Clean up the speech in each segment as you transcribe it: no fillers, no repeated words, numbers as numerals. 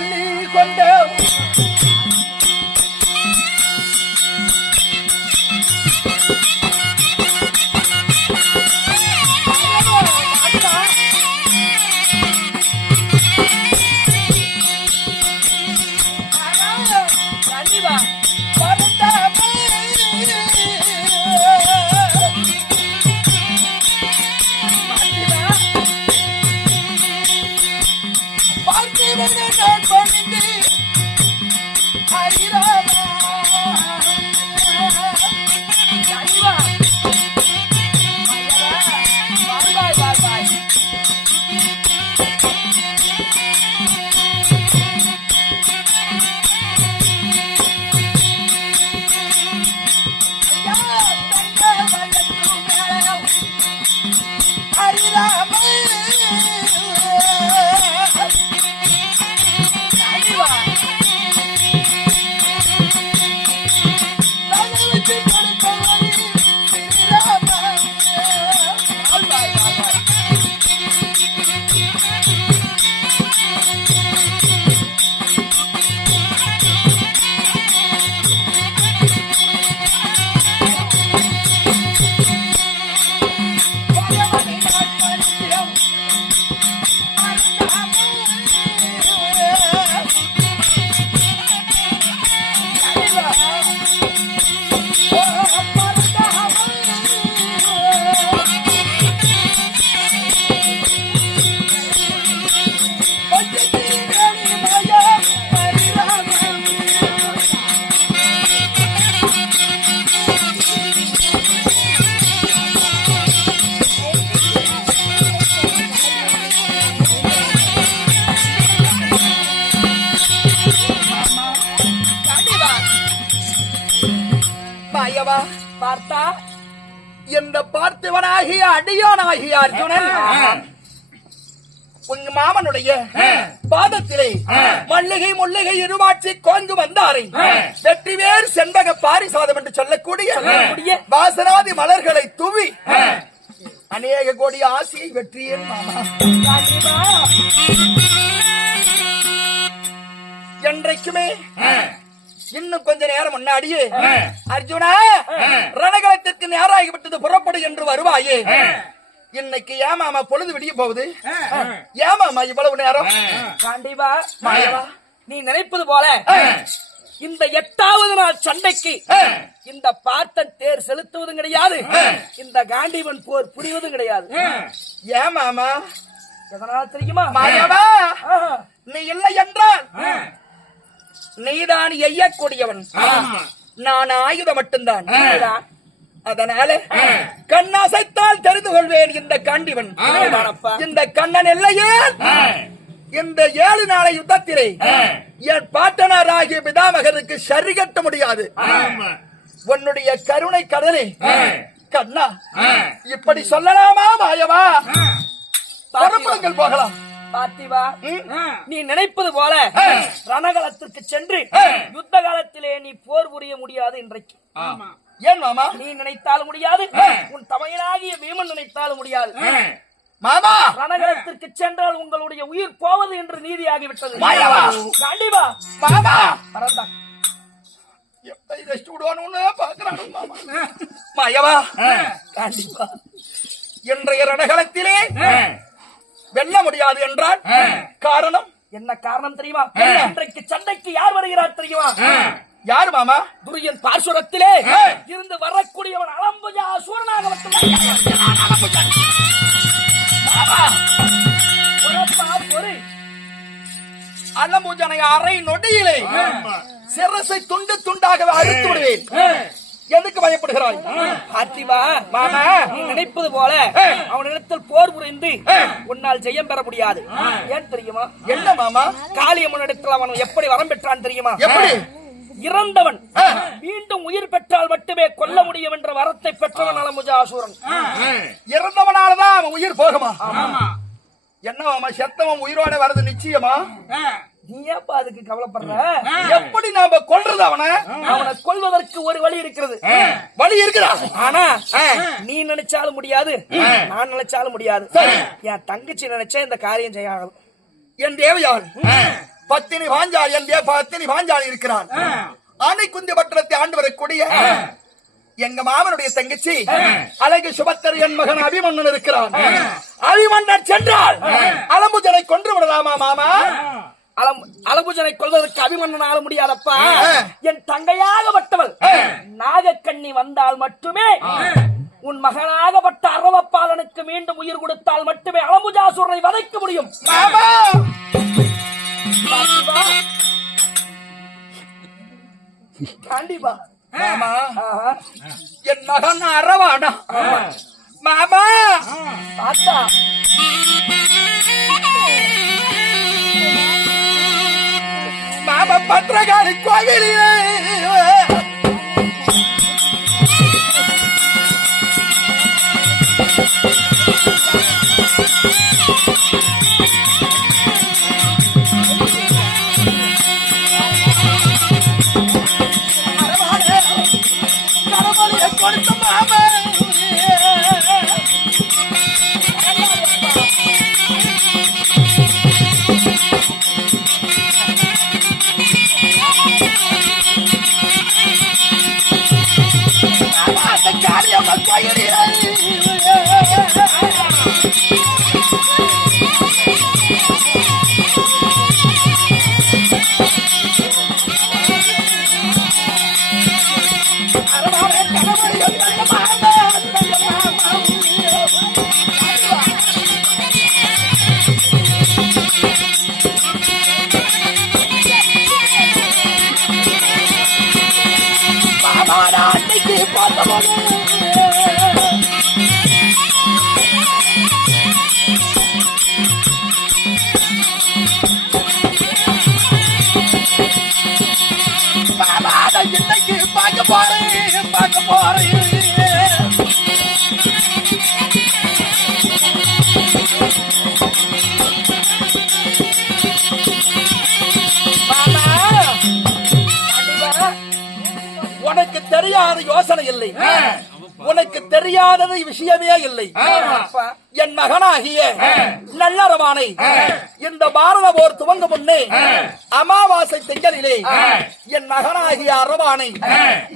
சொல்லி கொண்டோம் பார்த்தா இந்த பார்த்தவனாகிய அடியோனாகிய அர்ஜுனன் உங்க மாமனுடைய பாதத்திலே மல்லிகை முல்லிகை இருவாட்சி கோந்து வந்தாரை வெற்றிவேர் செண்பக பாரிசாதம் என்று சொல்லக்கூடிய வாசனாதி மலர்களை தூவி அநேக கோடி ஆசையை வெற்றியேன் மாமா என்றைக்குமே இன்னும் கொஞ்ச நேரம் முன்னாடியே அர்ஜுனா ரணகலத்திற்கு நேராகிவிட்டது புறப்படு என்று வருவாயே இன்னைக்கு ஏமாமா பொழுது விடிய போகுது ஏமாமா இவ்வளவு நேரம் கண்டிப்பா நீ நினைப்பது போல இந்த 8வது நாள் சண்டைக்கு இந்த பார்த்தன் தேர் செலுத்துவதும் கிடையாது இந்த காண்டீவன் போர் புரிவதும் கிடையாது ஏமாமா எதனால தெரியுமா மாயவா நீ இல்லை என்றால் நீதான் எய்யக்கூடியவன் நான் ஆயுதம் மட்டும்தான் அதனால கண்ணாசைத்தால் தெரிந்து கொள்வேன் இந்த காண்டிவன் இந்த கண்ணன் இல்லையே இந்த 7 நாளை யுத்தத்திலே என் பாட்டனார் ஆகிய பிதாமகருக்கு சரி கட்ட முடியாது உன்னுடைய கருணை கடலே கண்ணா இப்படி சொல்லலாமா மாயவா பரப்புங்கள் போகலாம் பார்த்திவா நீ நினைப்பது போல ரணகலத்திற்கு சென்று யுத்த காலத்திலே நீ போர் புரிய முடியாது இன்றைக்கு ஏன் மாமா நீ நினைத்தாலும் முடியாது உன் தமையனாகிய பீமன் நினைத்தாலும் முடியாது மாமா ரணகலத்திற்கு சென்றால் உங்களுடைய உயிர் போவது என்று நீதியாகிவிட்டது கண்டிப்பா மாமா பரந்தா எப்படி ரெஸ்ட் விடுவானு பாக்குறானு மாமா மாயவா கண்டிப்பா இன்றைய ரணகலத்திலே வெல்ல முடியாது என்றால் காரணம் என்ன காரணம் தெரியுமா இன்றைக்கு சண்டைக்கு யார் வருகிறார் தெரியுமா யார் மாமா துரியன் பார்சுரத்திலே இருந்து வரக்கூடியவன் அலம்புஜா சூரனாக அலம்புஜனை அரை நொடியிலே சிரசை துண்டு துண்டாக அறுத்து விடுவேன் எதுக்கு பயப்படுகிறாய் மாமா நீ நினைப்பது போல அவனிடத்தில் போர் புரிந்து உன்னால் ஜெயம் பெற முடியாது ஏன் தெரியுமா என்ன மாமா காளியம்மன் இடத்தில் அவன் எப்படி வரம் பெற்றான் தெரியுமா எப்படி இறந்தவன் மீண்டும் உயிர் பெற்றால் மட்டுமே கொல்ல முடியும் என்ற வரத்தை பெற்றவன் அலமுஜாசூரன் இறந்தவனாலதான் அவன் உயிர் போகுமா என்ன மாமா செத்தவன் உயிரோட வர்றது நிச்சயமா நீ ஏப்பா அதுக்கு கவலைப்படுற எப்படி நாம கொல்றது அவனை கொல்வதற்கு ஒரு வழி இருக்கிறது வழி இருக்குதா ஆனா நீ நினைச்சாலும் முடியாது நான் நினைச்சாலும் முடியாது என் தங்கச்சி நினைச்சா இந்த காரியம் செய்யணும் என் தேவையாள் பத்தினி பாஞ்சாலி என் பத்தினி பாஞ்சாலி இருக்கிறான். ஆனை குந்தி பட்டணத்தை ஆண்டு வரக்கூடிய எங்க மாமனுடைய தங்கச்சி அழகு சுபத்தர் என் மகன் அபிமன்னன் இருக்கிறான். அபிமன்னன் சென்றால் அலம்புஜனை கொன்று விடலாமா மாமா? அலம்புஜனை கொள்வதற்கு அபிமன்னன் ஆள முடியாதப்பா. என் தங்கையாகப்பட்டவள் நாகக்கண்ணி வந்தால் மட்டுமே, உன் மகனாகப்பட்ட அரவப்பாலனுக்கு மீண்டும் உயிர் கொடுத்தால் மட்டுமே அலம்புஜாசுரனை வதைக்க முடியும். கண்டிப்பா மாமா, என் மகன் அரவானா மாமா? தாத்தா மாமா பத்திரகாளி கோவிலிலே கொடுத்த மாமா காரியமா கோயிலே இன்னைக்கு பார்க்க போறேன். உனக்கு தெரியாத யோசனை இல்லை, உனக்கு தெரியாதது விஷயமே இல்லை. என் மகனாகிய நல்லரவானை இந்த பாரத போர் துவங்க முன்னே அமாவாசை திங்களிலே என் மகனாகிய அரவானை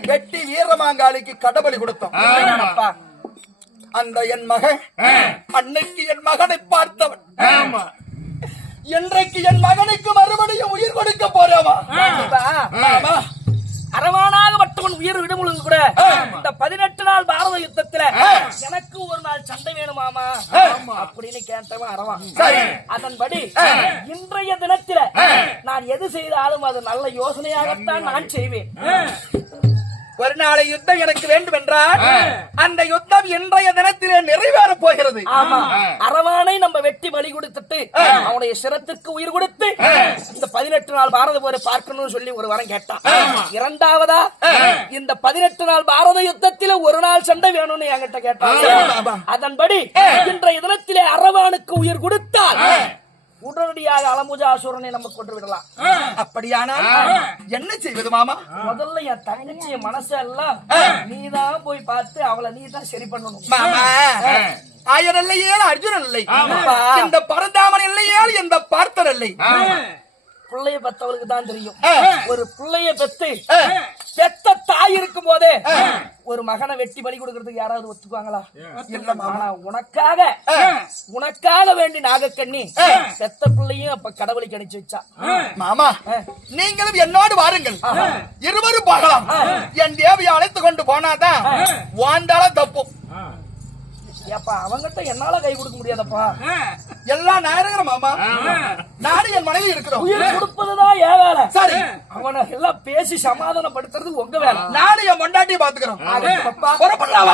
வெட்டி வீரமாங்காளிக்கு கடபலி கொடுத்தோம். அந்த என் மகன் அன்னைக்கு என் மகனை பார்த்தவன், இன்றைக்கு என் மகனுக்கு மறுபடியும் உயிர் கொடுக்க போறவா? அரவானாக மற்றவன் உயிர் விடுமுழுங்க கூட இந்த 18 நாள் பாரத யுத்தத்துல எனக்கு ஒரு நாள் சண்டை வேணுமாமா அப்படின்னு கேட்டவன் அரவான். அதன்படி இன்றைய தினத்தில நான் எது செய்தாலும் அது நல்ல யோசனையாகத்தான் நான் செய்வேன். ஒரு நாளை யுத்தம் எனக்கு வேண்டும் என்றால் அந்த யுத்தம் இன்றைய தினத்திலே நிறைவேற போகிறது. அரவானை நம்ம வெட்டி பலி கொடுத்துட்டு அவனுடைய சிரத்துக்கு உயிர் கொடுத்து இந்த 18 நாள் பாரத போரை பார்க்கணும்னு சொல்லி ஒரு வரம் கேட்டான். இரண்டாவதா இந்த 18 நாள் பாரத யுத்தத்தில ஒரு நாள் சண்டை வேணும்னு என்கிட்ட கேட்டான். அதன்படி இன்றைய தினத்திலே அரவானுக்கு உயிர் கொடுத்தால் உடனடியாக அலம்புஜாசுரனை நம்ம கொண்டு விடலாம். அப்படியானால் என்ன செய்வது மாமா? முதல்ல என் தங்கச்சிய மனசெல்லாம் நீதான் போய் பார்த்து அவளை நீதான் சரி பண்ணணும் மாமா. ஆயர் இல்லையே அர்ஜுனன் இல்லை, இந்த பரந்தாமன் இல்லையே இந்த பார்த்தர் இல்லை. பிள்ளைய பெத்தவளுக்கு தான் தெரியும். ஒரு பிள்ளைய பெத்த தாய் இருக்கும் போதே ஒரு மகனை வெட்டி பலி கொடுக்கறதுக்கு யாராவது ஒத்துக்குவாங்களா? ஆனா உனக்காக வேண்டி நாகக்கண்ணி பெத்த பிள்ளையும் அப்ப கடவுளுக்கு அனுப்பிச்சு வச்சா. மாமா, நீங்களும் என்னோடு வாருங்கள், இருவரும் பார்க்கலாம். என் தேவியை அழைத்து கொண்டு போனாதான் வாண்டால தப்பு. ஏப்பா அவங்கிட்ட என்னால கை கொடுக்க முடியாதப்பா. எல்லாம் நான் இருக்கிறேன் மாமா, நானும் என் மனைவி இருக்கிறோம். உயிர் கொடுப்பதுதான் என் வேலை. சரி, அவனை எல்லாம் பேசி சமாதானப்படுத்துறது உங்க வேலை. நானும் என் மொண்டாட்டியை பாத்துக்கிறோம். புறப்படலாம்.